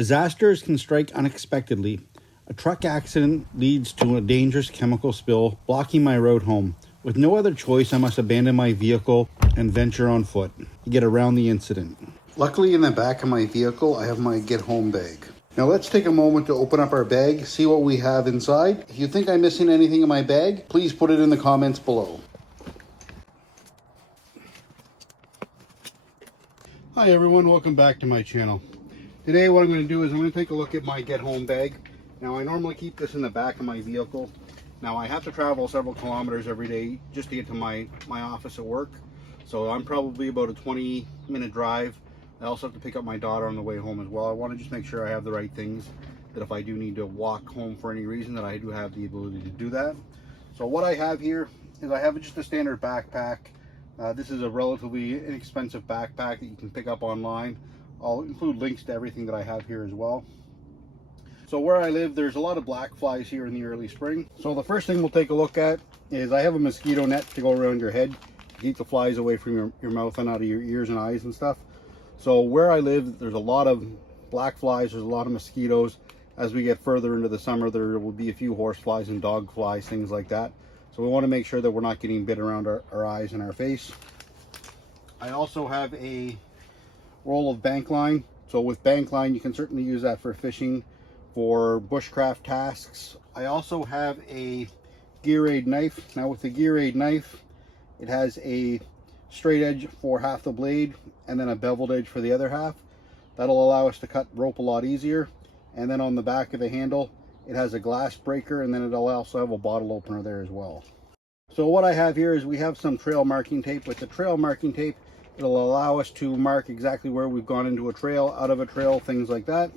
Disasters can strike unexpectedly. A truck accident leads to a dangerous chemical spill, blocking my road home. With no other choice, I must abandon my vehicle and venture on foot to get around the incident. Luckily, in the back of my vehicle, I have my get home bag. Now let's take a moment to open up our bag, see what we have inside. If you think I'm missing anything in my bag, please put it in the comments below. Hi everyone, welcome back to my channel. Today what I'm going to do is I'm going to take a look at my get home bag. Now I normally keep this in the back of my vehicle. Now I have to travel several kilometers every day just to get to my office at work. So I'm probably about a 20-minute drive. I also have to pick up my daughter on the way home as well. I want to just make sure I have the right things, that if I do need to walk home for any reason, that I do have the ability to do that. So what I have here is I have just a standard backpack. This is a relatively inexpensive backpack that you can pick up online. I'll include links to everything that I have here as well. So where I live, there's a lot of black flies here in the early spring. So the first thing we'll take a look at is I have a mosquito net to go around your head to keep the flies away from your mouth and out of your ears and eyes and stuff. So where I live, there's a lot of black flies, there's a lot of mosquitoes. As we get further into the summer, there will be a few horse flies and dog flies, things like that. So we want to make sure that we're not getting bit around our eyes and our face. I also have a roll of bank line. So with bank line, you can certainly use that for fishing, for bushcraft tasks. I also have a gear aid knife. Now with the gear aid knife, it has a straight edge for half the blade and then a beveled edge for the other half. That'll allow us to cut rope a lot easier. And then on the back of the handle, it has a glass breaker, and then it'll also have a bottle opener there as well. So what I have here is we have some trail marking tape. With the trail marking tape, it'll allow us to mark exactly where we've gone into a trail, out of a trail, things like that.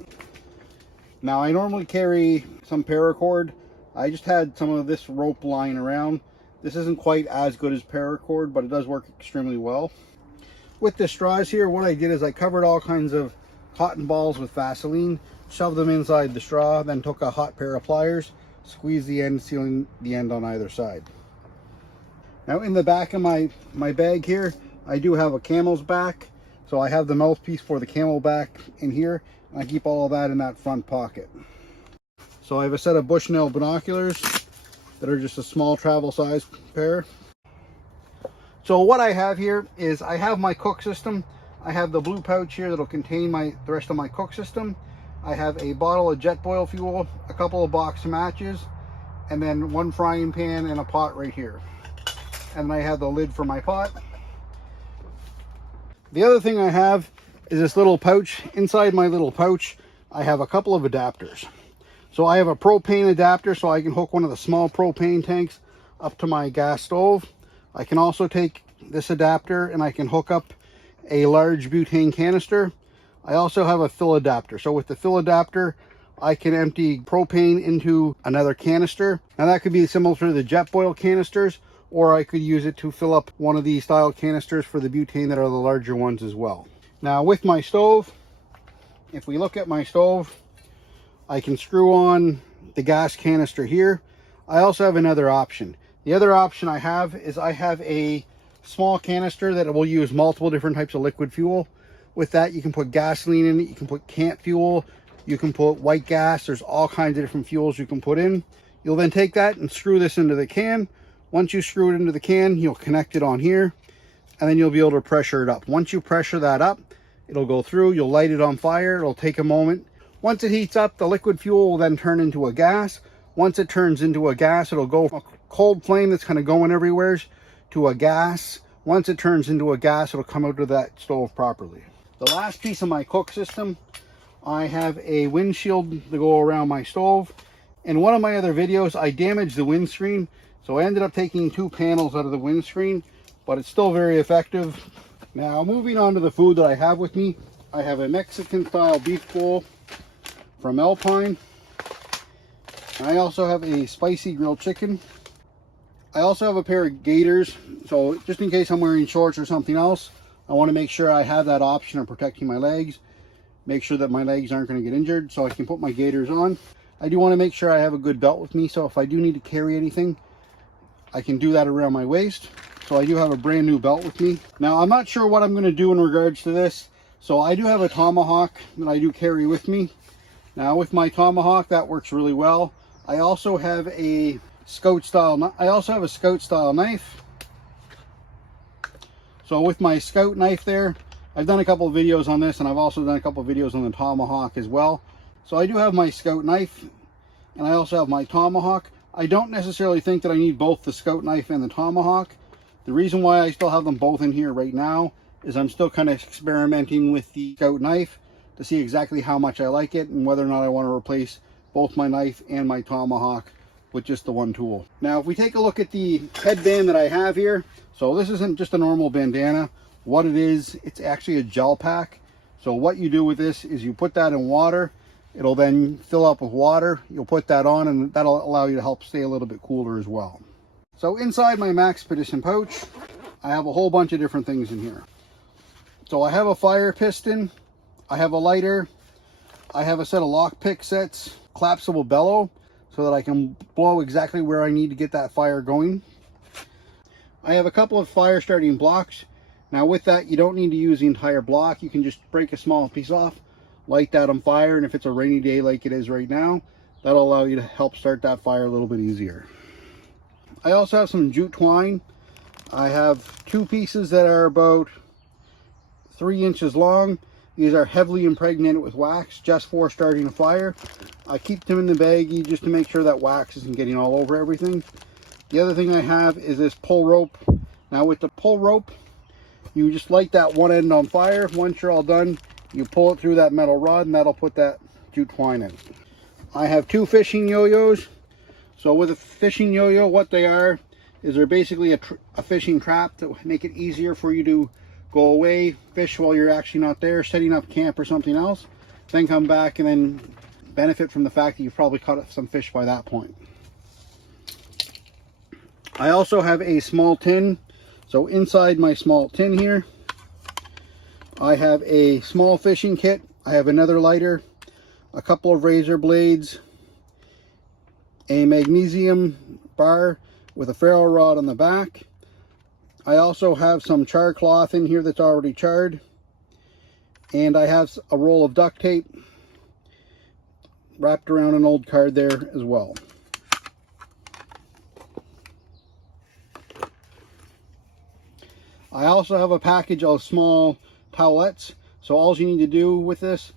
Now I normally carry some paracord. I just had some of this rope lying around. This isn't quite as good as paracord, but it does work extremely well. With the straws here, what I did is I covered all kinds of cotton balls with Vaseline, shoved them inside the straw, then took a hot pair of pliers, squeezed the end, sealing the end on either side. Now in the back of my bag here, I do have a camel's back. So I have the mouthpiece for the camel back in here, and I keep all of that in that front pocket. So I have a set of Bushnell binoculars that are just a small travel size pair. So what I have here is I have my cook system. I have the blue pouch here that'll contain the rest of my cook system. I have a bottle of Jetboil fuel, a couple of box matches, and then one frying pan and a pot right here. And then I have the lid for my pot. The other thing I have is this little pouch. Inside my little pouch, I have a couple of adapters. So I have a propane adapter, so I can hook one of the small propane tanks up to my gas stove. I can also take this adapter and I can hook up a large butane canister. I also have a fill adapter. So with the fill adapter, I can empty propane into another canister. Now that could be similar to the Jetboil canisters, or I could use it to fill up one of these style canisters for the butane that are the larger ones as well. Now with my stove, if we look at my stove, I can screw on the gas canister here. I also have another option. The other option I have is I have a small canister that will use multiple different types of liquid fuel. With that, you can put gasoline in it, you can put camp fuel, you can put white gas. There's all kinds of different fuels you can put in. You'll then take that and screw this into the can. Once you screw it into the can, you'll connect it on here, and then you'll be able to pressure it up. Once you pressure that up, it'll go through, you'll light it on fire, it'll take a moment. Once it heats up, the liquid fuel will then turn into a gas. Once it turns into a gas, it'll go from a cold flame that's kind of going everywhere to a gas. Once it turns into a gas, it'll come out of that stove properly. The last piece of my cook system, I have a windshield to go around my stove. In one of my other videos, I damaged the windscreen, so I ended up taking 2 panels out of the windscreen, but it's still very effective. Now moving on to the food that I have with me, I have a Mexican style beef bowl from Alpine. I also have a spicy grilled chicken. I also have a pair of gaiters, so just in case I'm wearing shorts or something else, I want to make sure I have that option of protecting my legs, make sure that my legs aren't going to get injured, so I can put my gaiters on. I do want to make sure I have a good belt with me, so if I do need to carry anything, I can do that around my waist. So I do have a brand new belt with me. Now I'm not sure what I'm going to do in regards to this, So I do have a tomahawk that I do carry with me. Now with my tomahawk, that works really well. I also have a scout style knife. So with my scout knife there, I've done a couple of videos on this, and I've also done a couple of videos on the tomahawk as well. So I do have my scout knife, and I also have my tomahawk. I don't necessarily think that I need both the scout knife and the tomahawk. The reason why I still have them both in here right now is I'm still kind of experimenting with the scout knife to see exactly how much I like it and whether or not I want to replace both my knife and my tomahawk with just the one tool. Now if we take a look at the headband that I have here, so this isn't just a normal bandana. What it is, it's actually a gel pack. So what you do with this is you put that in water. It'll then fill up with water. You'll put that on, and that'll allow you to help stay a little bit cooler as well. So inside my Maxpedition pouch, I have a whole bunch of different things in here. So I have a fire piston, I have a lighter, I have a set of lockpick sets, collapsible bellow, so that I can blow exactly where I need to get that fire going. I have a couple of fire starting blocks. Now with that, you don't need to use the entire block. You can just break a small piece off, light that on fire, and if it's a rainy day like it is right now, that'll allow you to help start that fire a little bit easier. I also have some jute twine. I have 2 pieces that are about 3 inches long. These are heavily impregnated with wax just for starting a fire. I keep them in the baggie just to make sure that wax isn't getting all over everything. The other thing I have is this pull rope. Now with the pull rope, you just light that one end on fire. Once you're all done, you pull it through that metal rod, and that'll put that jute twine in. I have 2 fishing yo-yos. So with a fishing yo-yo, what they are is they're basically a fishing trap that will make it easier for you to go away, fish while you're actually not there, setting up camp or something else, then come back and then benefit from the fact that you've probably caught some fish by that point. I also have a small tin. So inside my small tin here, I have a small fishing kit. I have another lighter, a couple of razor blades, a magnesium bar with a ferro rod on the back. I also have some char cloth in here that's already charred, and I have a roll of duct tape wrapped around an old card there as well. I also have a package of small towelettes. So all you need to do with this,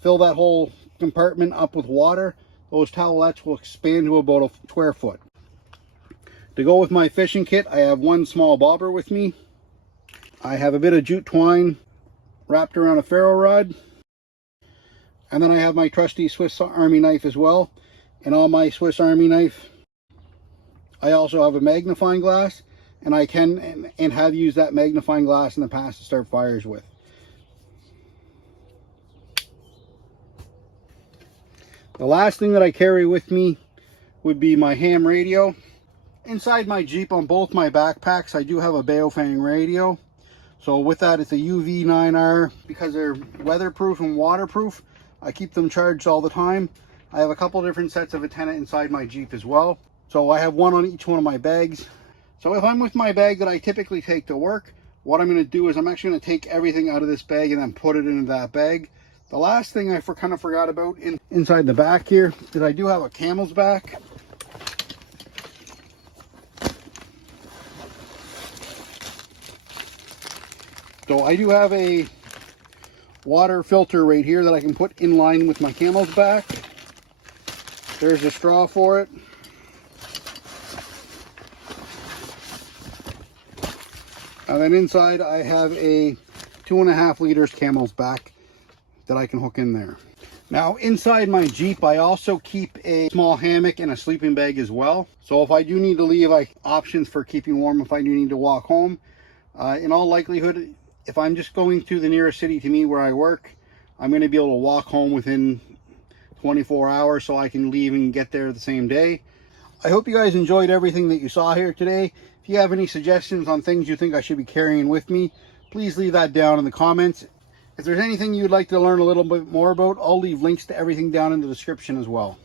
fill that whole compartment up with water. Those towelettes will expand to about a square foot. To go with my fishing kit, I have 1 small bobber with me. I have a bit of jute twine wrapped around a ferro rod. And then I have my trusty Swiss Army knife as well. And on my Swiss Army knife, I also have a magnifying glass. And I can and have used that magnifying glass in the past to start fires with. The last thing that I carry with me would be my ham radio. Inside my Jeep on both my backpacks, I do have a Baofeng radio. So with that, it's a UV9R. Because they're weatherproof and waterproof, I keep them charged all the time. I have a couple different sets of antenna inside my Jeep as well. So I have one on each one of my bags. So if I'm with my bag that I typically take to work, what I'm going to do is I'm actually going to take everything out of this bag and then put it into that bag. The last thing I kind of forgot about inside the back here is I do have a camel's back. So I do have a water filter right here that I can put in line with my camel's back. There's a straw for it. And then inside I have a 2.5 liters camel's back that I can hook in there. Now inside my Jeep, I also keep a small hammock and a sleeping bag as well. So if I do need to leave, I options for keeping warm if I do need to walk home. In all likelihood, if I'm just going to the nearest city to me where I work, I'm going to be able to walk home within 24 hours so I can leave and get there the same day. I hope you guys enjoyed everything that you saw here today. If you have any suggestions on things you think I should be carrying with me, please leave that down in the comments. If there's anything you'd like to learn a little bit more about, I'll leave links to everything down in the description as well.